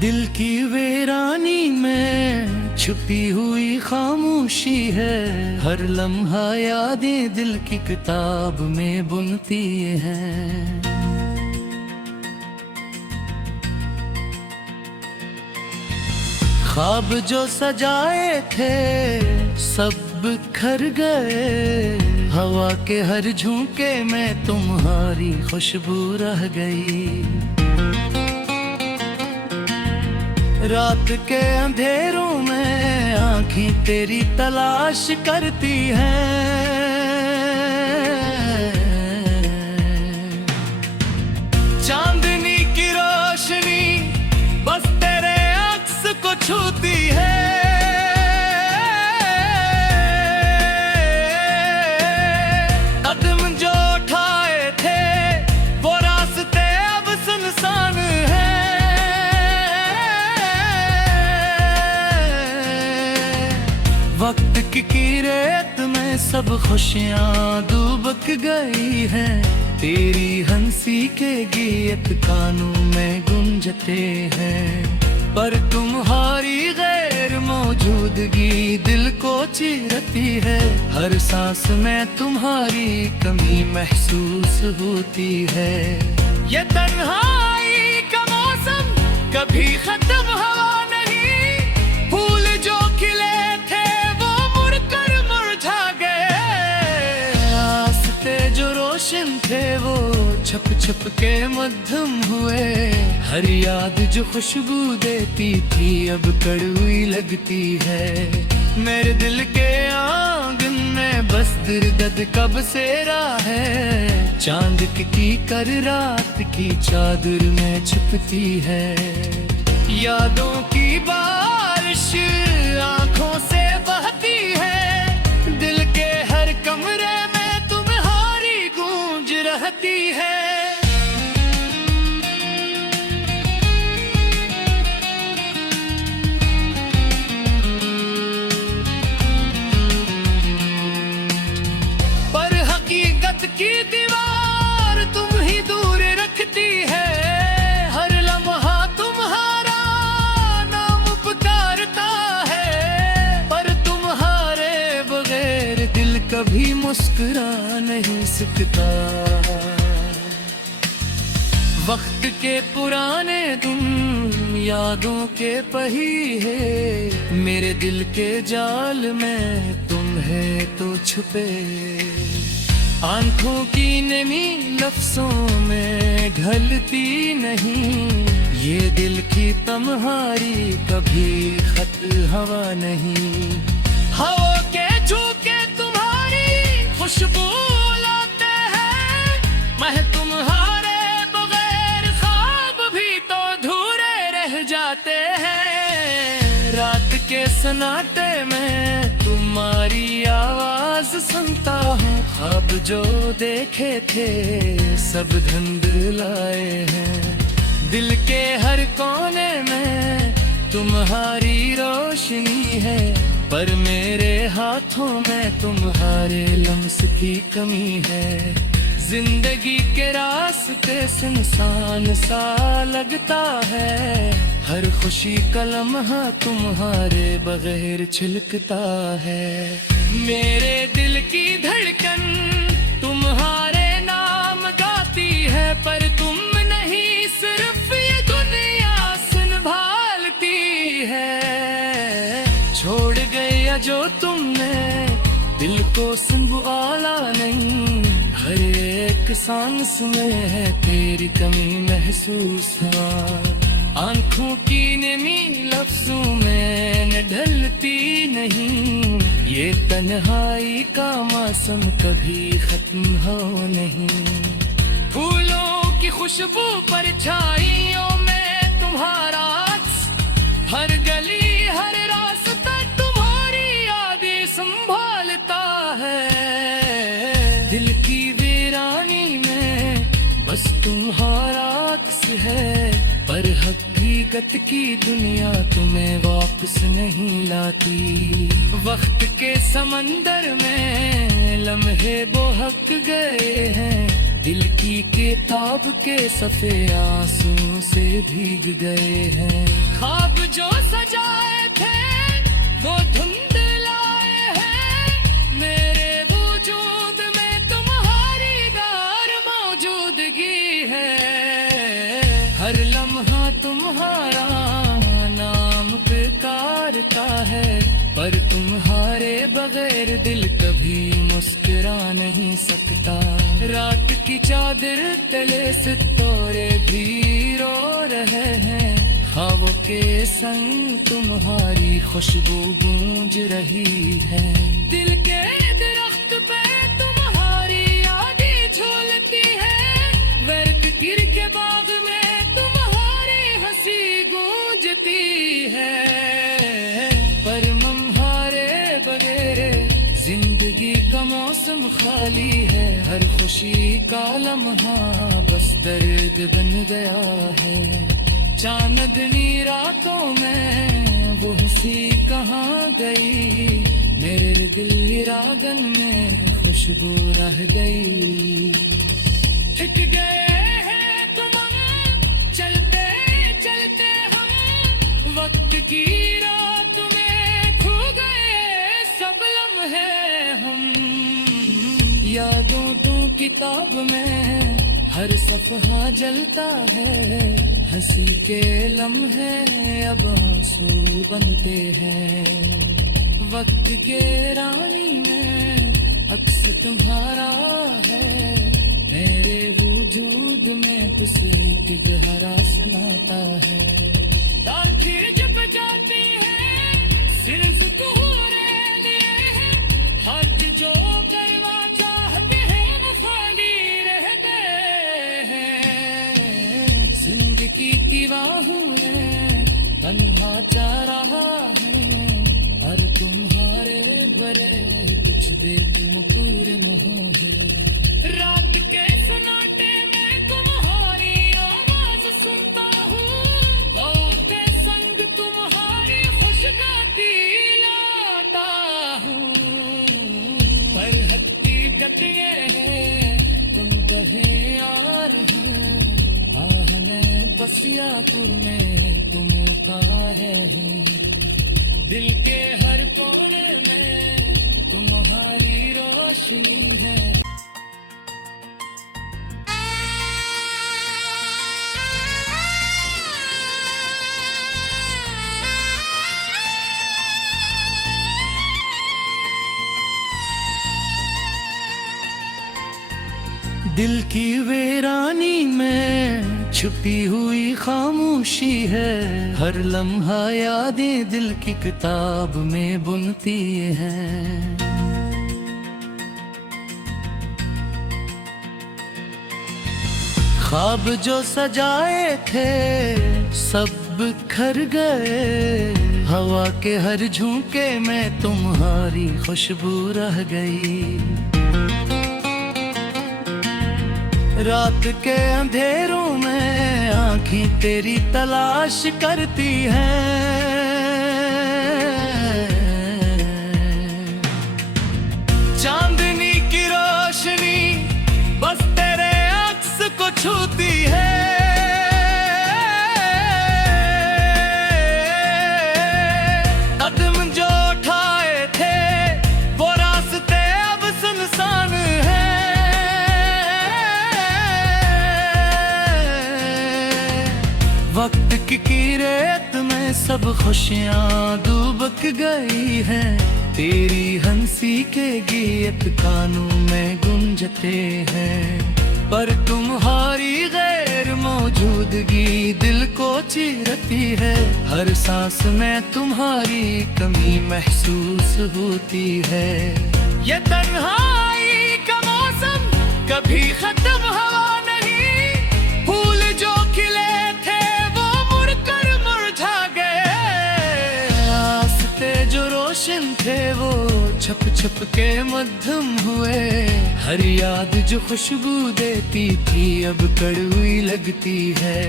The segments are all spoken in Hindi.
दिल की वीरानी में छुपी हुई खामोशी है, हर लम्हा यादें दिल की किताब में बुनती हैं। ख्वाब जो सजाए थे सब बिखर गए, हवा के हर झोंके में तुम्हारी खुशबू रह गई। रात के अंधेरों में आंखें तेरी तलाश करती हैं। चांदनी की रोशनी बस तेरे अक्स को छूती है। कदम जो उठाए थे वो रास्ते अब सुनसान है। वक्त की रेत में सब खुशियाँ डूब गई हैं, तेरी हंसी के गीत कानों में गूंजते हैं। पर तुम्हारी गैर मौजूदगी दिल को चीरती है, हर सांस में तुम्हारी कमी महसूस होती है। ये तन्हाई का मौसम कभी खत्म हुआ नहीं, फूल जो खिले थे वो मुड़कर मुरझा गए। रास्ते जो रोशन थे वो छप छप के मध्यम हुए, हर याद जो खुशबू देती थी अब कड़वी लगती है। मेरे दिल के आंगन में बस दर्द कब सेरा है, चांद की कर रात की चादर में छुपती है। यादों की बारिश आंखों से बहती है, दिल के हर कमरे में तुम्हारी गूंज रहती है। पर हकीकत की दीवार तुम ही दूर रखती है, हर लम्हा तुम्हारा नाम पुकारता है। पर तुम्हारे बगैर दिल कभी मुस्कुरा नहीं सकता। वक्त के पुराने तुम यादों के पहिए, मेरे दिल के जाल में तुम है तो छुपे। आंखों की नमी लफ्जों में ढलती नहीं, ये दिल की तुम्हारी कभी खत हवा नहीं। हवा के झोंके तुम्हारी खुशबू लाते हैं, मैं तुम्हारे बगैर ख्वाब भी तो अधूरे रह जाते हैं। रात के सन्नाटे में तुम्हारी आवाज सुनता हूँ, ख्वाब जो देखे थे सब धुंधलाए हैं। दिल के हर कोने में तुम्हारी रोशनी है, पर मेरे हाथों में तुम्हारे लम्स की कमी है। जिंदगी के रास्ते सुनसान सा लगता है, हर खुशी का लम्हा तुम्हारे बगैर छिलकता है। मेरे दिल की धड़कन तुम्हारे नाम गाती है, पर तुम नहीं सिर्फ ये दुनिया संभालती है। छोड़ गया जो तुमने दिल को संभाला नहीं, हर एक सांस में है तेरी कमी महसूस हुआ। आंखों की नमी लफ्जों में न ढलती नहीं, ये तन्हाई का मौसम कभी खत्म हो नहीं। फूलों की खुशबू पर छाइयों में तुम्हारा अक्स, हर गली हर रास्ता तुम्हारी यादें संभालता है। दिल की वीरानी में बस तुम्हारा अक्स है, पर हकीकत की दुनिया तुम्हें वापस नहीं लाती। वक्त के समंदर में लम्हे बहक गए हैं, दिल की किताब के सफ़े आंसू से भीग गए हैं। जो सजाए थे वो धुंधलाए हैं। मेरे वजूद में तुम्हारी गैर मौजूदगी है। हर लम्हा तुम्हारा नाम पुकारता है, पर तुम्हारे बगैर दिल कभी मुस्कुरा नहीं सकता। रात की चादर तले सितारे भी रो रहे हैं। हवा के संग तुम्हारी खुशबू गूंज रही है। दिल के दरख्त पे तुम्हारी यादें झूलती है। वर्क किर के बाग में तुम्हारी हंसी गूंजती है। पर तुम्हारे बगैर जिंदगी का मौसम खाली है। हर खुशी का लम्हा बस दर्द बन गया है। चांदनी रातों में वो हंसी कहाँ गई। मेरे दिल रागन में खुशबू रह गई। थक गए हैं तुम चलते चलते हम, वक्त की रात में खो गए सब लम्हे हम। यादों तो किताब में हर सफ़हा जलता है। हंसी के लम्हे अब आंसू बनते हैं। वक्त के रानी में अक्स तुम्हारा है। मेरे वजूद में तुझसे गहरा सुनाता है। ताकि जब जाती है सिर्फ तुम्हारे लिए है। हाथ जो करवा चाहते हैं वो खाली रह गए हैं। जिंदगी की राहों में तन्हा जा रहा है। और तुम्हारे बरे कुछ देर तुम पूरे हो है। रात के सन्नाटे में तुम्हारी आवाज सुनता हूँ। लौटे संग तुम्हारी खुशगाती लाता हूँ। पर हकीकत ये है तुम कहे यार हो। आहने बसियापुर में तुम का है। दिल के हर कोने में तुम्हारी रोशनी है। दिल की वीरानी में छुपी हुई खामोशी है। हर लम्हा यादें दिल की किताब में बुनती हैं। ख्वाब जो सजाए थे सब बिखर गए। हवा के हर झोंके में तुम्हारी खुशबू रह गई। रात के अंधेरों में आंखें तेरी तलाश करती हैं। चांदनी की रोशनी बस तेरे अक्स को छूती है। कदम जो उठाए थे वो रास्ते अब सुनसान है। वक्त की रेत में सब खुशियाँ डूबक गई हैं। तेरी हंसी के गीत कानों में गूंजते हैं। पर तुम्हारी गैर मौजूदगी दिल को चीरती है। हर सांस में तुम्हारी कमी महसूस होती है। ये तन्हाई का मौसम कभी खत्म हवा नहीं। फूल जो खिले थे वो मुड़कर मुरझा गए। रास्ते जो रोशन थे वो छप छप के मध्यम हुए। हर याद जो खुशबू देती थी अब कड़वी लगती है।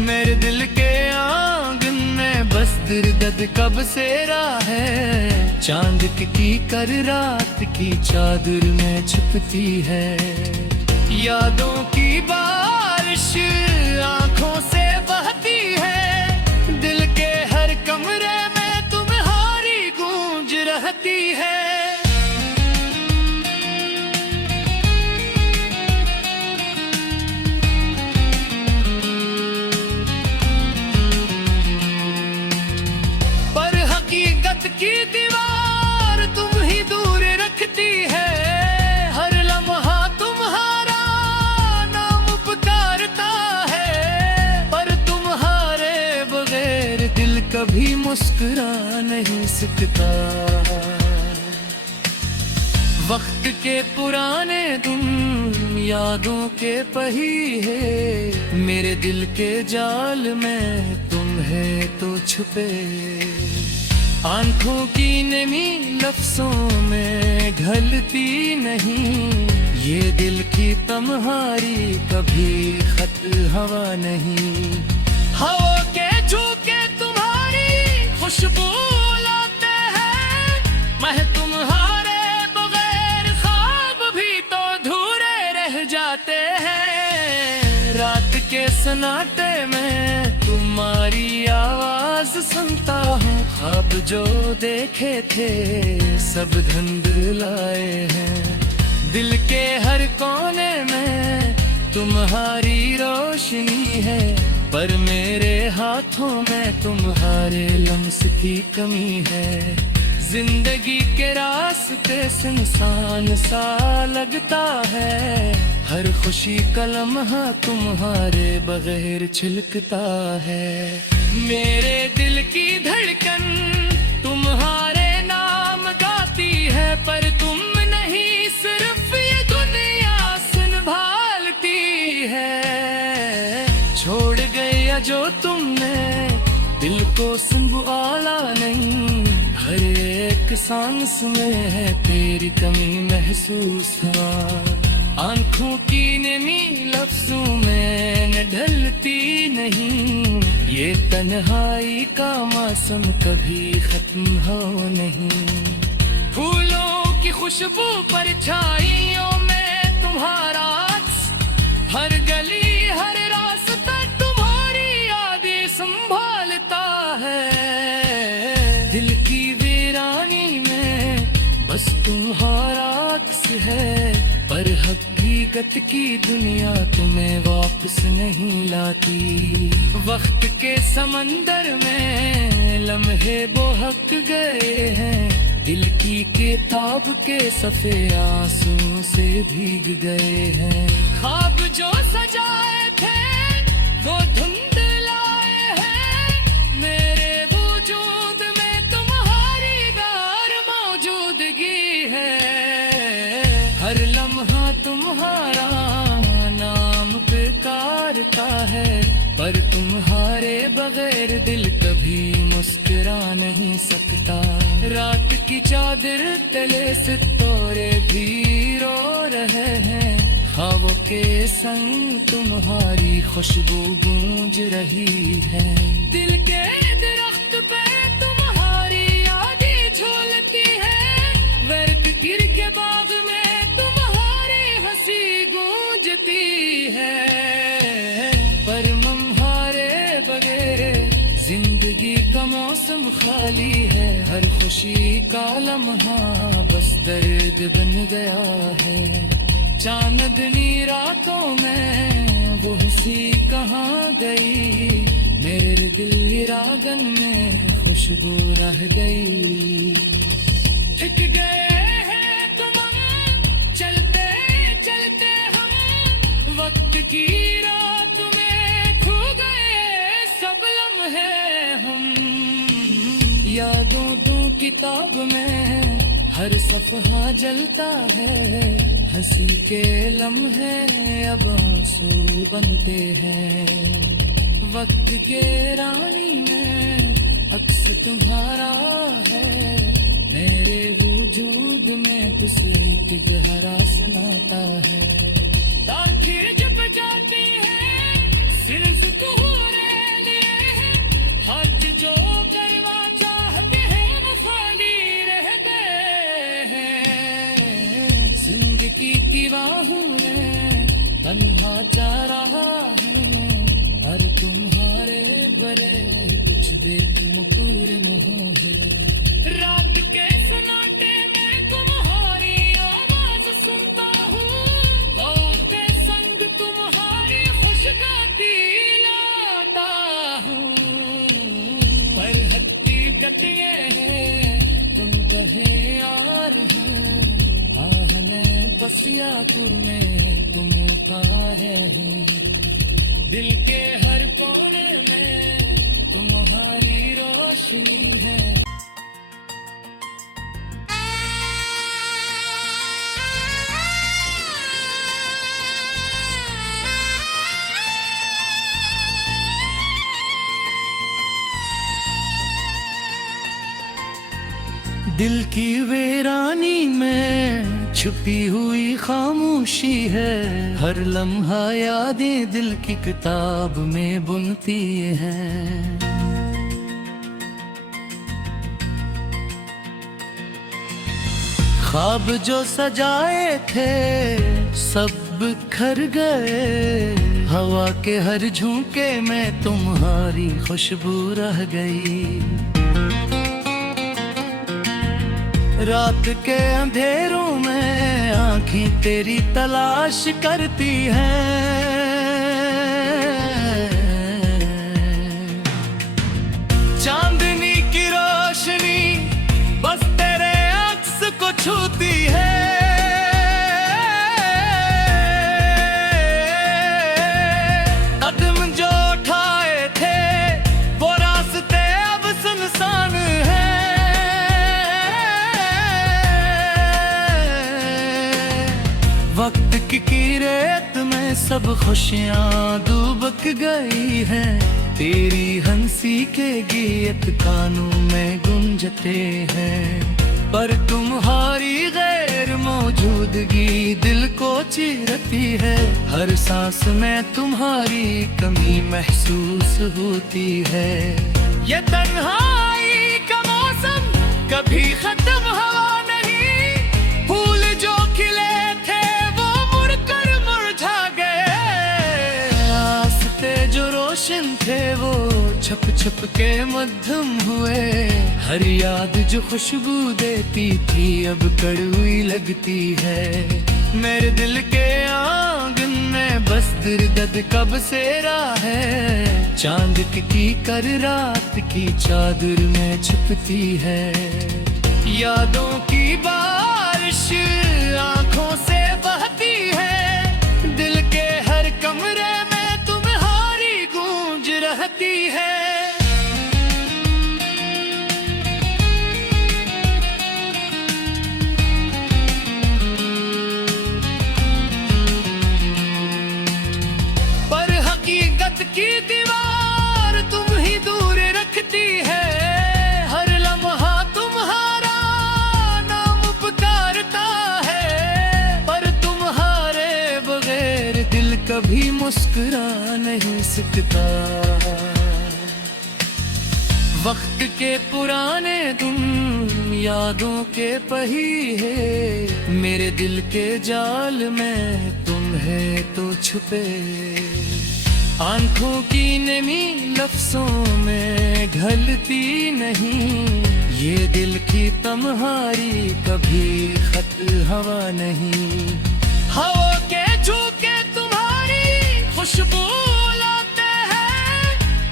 मेरे दिल के आंगन में बस दर्द कब सेरा है। चांद की कर रात की चादर में छुपती है। यादों की बारिश आंखों से बहती है। दिल के हर कभी मुस्कुरा नहीं सकता। वक्त के पुराने तुम यादों के पहिए, मेरे दिल के जाल में तुम है तो छुपे। आंखों की नमी लफ्जों में ढलती नहीं, ये दिल की तम्हारी कभी खत हवा नहीं। हवा के झोंके तुम्हारी खुशबू लाते हैं, मैं तुम्हारे बगैर ख्वाब भी तो अधूरे रह जाते हैं। रात के सन्नाटे में तुम्हारी आवाज सुनता हूँ, ख्वाब जो देखे थे सब धुंधलाए हैं। दिल के हर कोने में तुम्हारी रोशनी है, पर मेरे हाथों में तुम्हारे लम्स की कमी है। जिंदगी के रास्ते सुनसान सा लगता है, हर खुशी का लम्हा तुम्हारे बगैर छिलकता है। मेरे दिल की धड़कन तुम्हारे नाम गाती है, पर तुम नहीं सिर्फ ये दुनिया संभालती है। छोड़ गया जो तुमने दिल को संभाला नहीं, हर एक सांस में है तेरी कमी महसूस हुआ। आंखों की नमी लफ्जों में न ढलती नहीं, ये तन्हाई का मौसम कभी खत्म हो नहीं। फूलों की खुशबू परछाइयों में तुम्हारा अक्स, हर गली हर रास्ता तुम्हारी यादें संभालता है। दिल की वीरानी में बस तुम्हारा अक्स है, पर हकीकत की दुनिया तुम्हें वापस नहीं लाती। वक्त के समंदर में लम्हे बहक गए हैं, दिल की किताब के सफ़े आंसू से भीग गए हैं। ख्वाब जो सजाए थे वो धुंधलाए हैं, मेरे वजूद में तुम्हारी गैर मौजूदगी है। हर लम्हा तुम्हारा नाम पुकारता है, पर तुम्हारे बगैर दिल कभी मुस्कुरा नहीं सकता। रात की चादर तले सितारे भी रो रहे हैं, ख्वाबों के संग तुम्हारी खुशबू गूंज रही है। दिल के दरख्त पे तुम्हारी यादें झूलती है, वर्क गिर के बाग में तुम्हारी हंसी गूंजती है। पर तुम्हारे बगैर जिंदगी का मौसम खाली है, हर खुशी का लम्हा बस दर्द बन गया है। चांदनी रातों में वो हंसी कहाँ गई, मेरे दिल रागन में खुशबू रह गई। ठिक गए हैं तुम चलते चलते हम, वक्त की रात में खो गए सब लम्हे हम। यादों तू किताब में हर सफ़हा जलता है, हंसी के लम्हे अब आंसू बनते हैं। वक्त के रानी में अक्स तुम्हारा है, मेरे वजूद में तुझसे एक गहरा सुनाता है। आखिर जब जाती है सिर्फ तुम्हारे लिए, हाथ जो करवा चाहते हैं वो खाली रह गए हैं। जिंदगी की राहों में तन्हा जा रहा है, और तुम्हारे बरे कुछ देख पूरे मुँह है। रात के सन्नाटे में तुम्हारी आवाज सुनता हूँ, लौ के संग तुम्हारी खुशगाती लाता हूँ। पर हकीकत ये है तुम कहे यार हो, आहने बसियापुर में तुम का है। दिल के हर कोने में तुम्हारी रोशनी रोशनी है। दिल की वीरानी में छुपी हुई खामोशी है, हर लम्हा यादें दिल की किताब में बुनती हैं। ख्वाब जो सजाए थे सब बिखर गए, हवा के हर झोंके में तुम्हारी खुशबू रह गई। रात के अंधेरों में आंखें तेरी तलाश करती हैं। चांदनी की रोशनी बस तेरे अक्स को छूती है। कदम जो उठाए थे वो रास्ते अब सुनसान है। वक्त की रेत में सब खुशियाँ डूब गई हैं, तेरी हंसी के गीत कानों में गूंजते हैं। पर तुम्हारी गैर मौजूदगी दिल को चीरती है, हर सांस में तुम्हारी कमी महसूस होती है। ये तन्हाई का मौसम कभी खत्म हुआ नहीं, फूल जो खिले थे वो छप छप के मध्यम हुए। हर याद जो खुशबू देती थी अब कड़वी लगती है। मेरे दिल के आंगन में बस दर्द का बसेरा है, चांद की कर रात की चादर में छुपती है। यादों की बारिश आंखों से बहती है, दिल के हर कमरे रहती है। पर हकीकत की दीवार तुम ही दूर रखती है, हर लम्हा तुम्हारा नाम पुकारता है। पर तुम्हारे बगैर दिल कभी मुस्कुरा नहीं सकता। वक्त के पुराने तुम यादों के पहिए, मेरे दिल के जाल में तुम है तो छुपे। आंखों की नमी लफ्जों में ढलती नहीं, ये दिल की तुम्हारी कभी खत हवा नहीं। हवा के झोंके तुम्हारी खुशबू लाते हैं,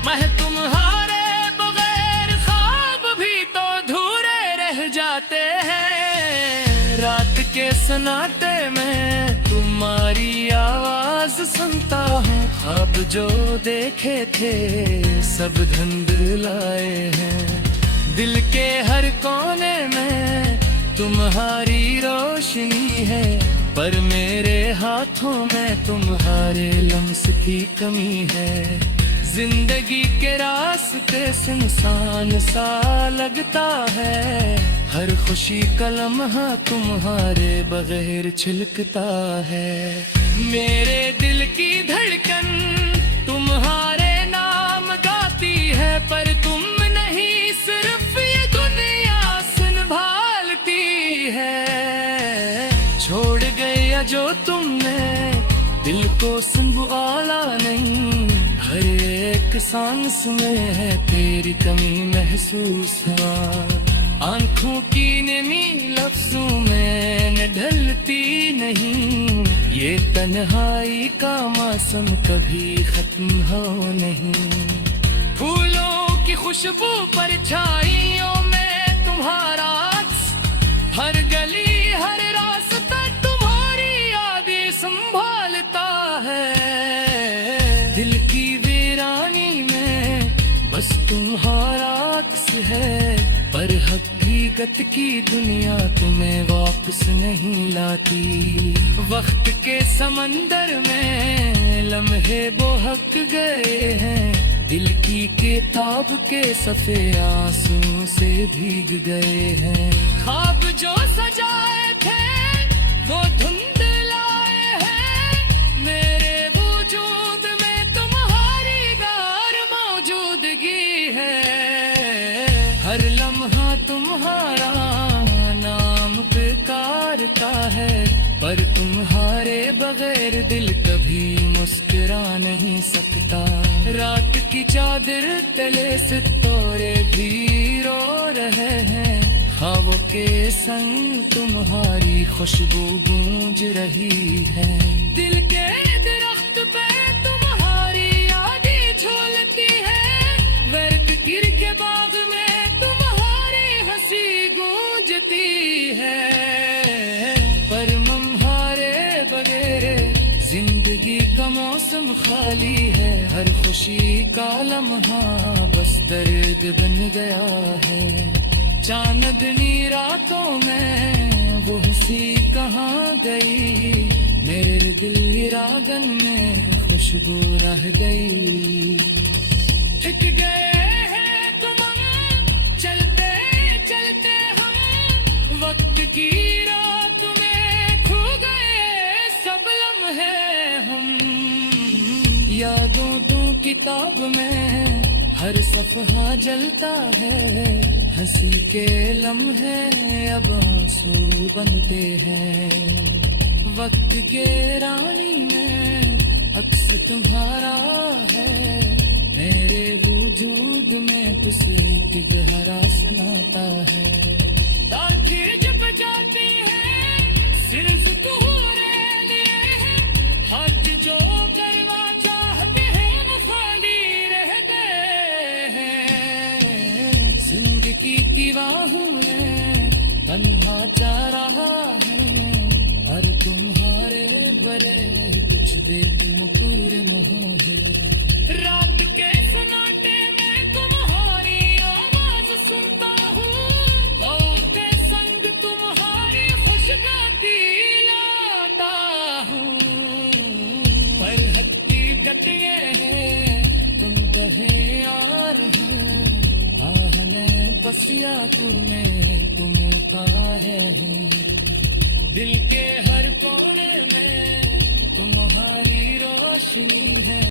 मैं तुम्हारे बगैर ख्वाब भी तो अधूरे रह जाते हैं। रात के सन्नाटे में तुम्हारी आवाज सुनता हूँ, ख्वाब जो देखे थे सब धुंधलाए हैं। दिल के हर कोने में तुम्हारी रोशनी है, पर मेरे हाथों में तुम्हारे लम्स की कमी है। जिंदगी के रास्ते सुनसान सा लगता है, हर खुशी का लम्हा तुम्हारे बगैर छिलकता है। मेरे दिल की धड़कन तुम्हारे नाम गाती है, पर तुम नहीं सिर्फ ये दुनिया संभालती है। छोड़ गया जो तुमने दिल को संभाला नहीं, हर एक सांस में है तेरी कमी महसूस हुआ। आंखों की नमी लफ्जों में न ढलती नहीं, ये तन्हाई का मौसम कभी खत्म हो नहीं। फूलों की खुशबू परछाइयों में तुम्हारा अक्स, हर गली हर रास्ता तुम्हारी यादें संभालता है। दिल की वीरानी में बस तुम्हारा अक्स है, पर हकीकत की दुनिया तुम्हें वापस नहीं लाती। वक्त के समंदर में लम्हे बहक गए हैं, दिल की किताब के सफ़े आंसू से भीग गए हैं। ख्वाब जो सजाए थे वो धुंधलाए हैं, मेरे वजूद में तुम्हारी गैर मौजूदगी है। हर लम्हा तुम्हारा नाम पुकारता है, पर तुम्हारे बगैर दिल कभी मुस्कुरा नहीं सकता। रात की चादर तले सितारे भी रो रहे हैं, ख्वाबों के संग तुम्हारी खुशबू गूंज रही है। दिल के दरख्त पे तुम्हारी यादें झूलती है, वरककीर के बाग में तुम्हारी हंसी गूंजती है। पर तुम्हारे बगैर जिंदगी का मौसम खाली है, हर खुशी का लम्हा बस दर्द बन गया है। चांदनी रातों में वो हंसी कहाँ गई, मेरे दिल रागन में खुशबू रह गई। थक गए हैं तुम चलते चलते हम, वक्त की रात में खो गए सब लम्हे हम। यादों तो किताब में हर सफ़हा जलता है, हंसी के लम्हे अब आंसू बनते हैं। वक्त के रानी में अक्स तुम्हारा है, मेरे वजूद में तुझसे एक गहरा सुनाता है। आखिर जब जाती है सिर्फ तुम्हारे लिए, हाथ जो करवा चाहते हैं वो खाली रह गए हैं। जिंदगी की राहों में तन्हा जा रहा है, और तुम्हारे बरे कुछ देर पूरे मोह है। रात के सन्नाटे में तुम्हारी आवाज सुनता हूँ, के संग तुम्हारी खुशगाती लाता हूँ। पर हत्ती डटिए हैं तुम कहे यार हो, आहने बसिया में तुम का है। दिल के हर कोने में तुम्हारी रोशनी है।